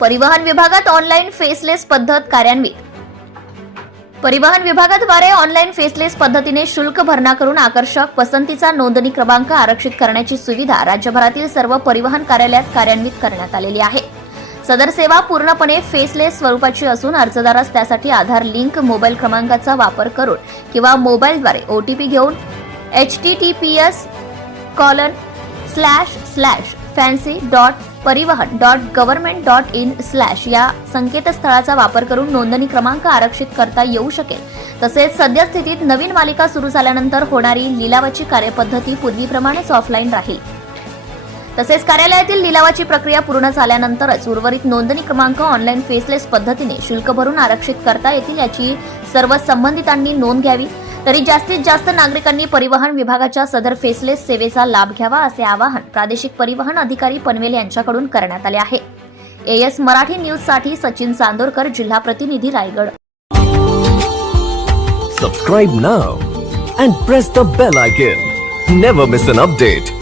परिवहन विभागात online faceless पद्धत कार्यान्वित. परिवहन विभागाद्वारे ऑनलाईन फेसलेस पद्धतीने शुल्क भरणा करून आकर्षक पसंतीचा नोंदणी क्रमांक आरक्षित करण्याची सुविधा राज्यभरातील सर्व परिवहन कार्यालयात कार्यान्वित करण्यात आलेली आहे. सदर सेवा पूर्णपणे फेसलेस स्वरूपाची असून अर्जदारास त्यासाठी आधार लिंक मोबाईल क्रमांकाचा वापर करून किंवा मोबाईलद्वारे ओटीपी घेऊन H T T P S colon slash slash fancy dot parivahan dot government dot in slash या संकेतस्थळाचा वापर करून नोंदणी क्रमांक आरक्षित करता येऊ शकेल. तसेच सद्यस्थितीत नवीन मालिका सुरू झाल्यानंतर होणारी लिलावाची कार्यपद्धती पूर्वीप्रमाणेच ऑफलाईन राहील. तसेच कार्यालयातील लिलावाची प्रक्रिया पूर्ण झाल्यानंतरच उर्वरित नोंदणी क्रमांक ऑनलाईन फेसलेस पद्धतीने शुल्क भरून आरक्षित करता येतील याची सर्व संबंधितांनी नोंद घ्यावी. तरी जास्तीत जास्त नागरिकांनी परिवहन विभागाच्या सदर फेसलेस सेवेचा लाभ घ्यावा असे आवाहन प्रादेशिक परिवहन अधिकारी पनवेल यांच्याकडून करण्यात आले आहे. एएस मराठी न्यूजसाठी सचिन चांदोरकर जिल्हा प्रतिनिधी Raigad. Subscribe now and press the bell icon never miss an update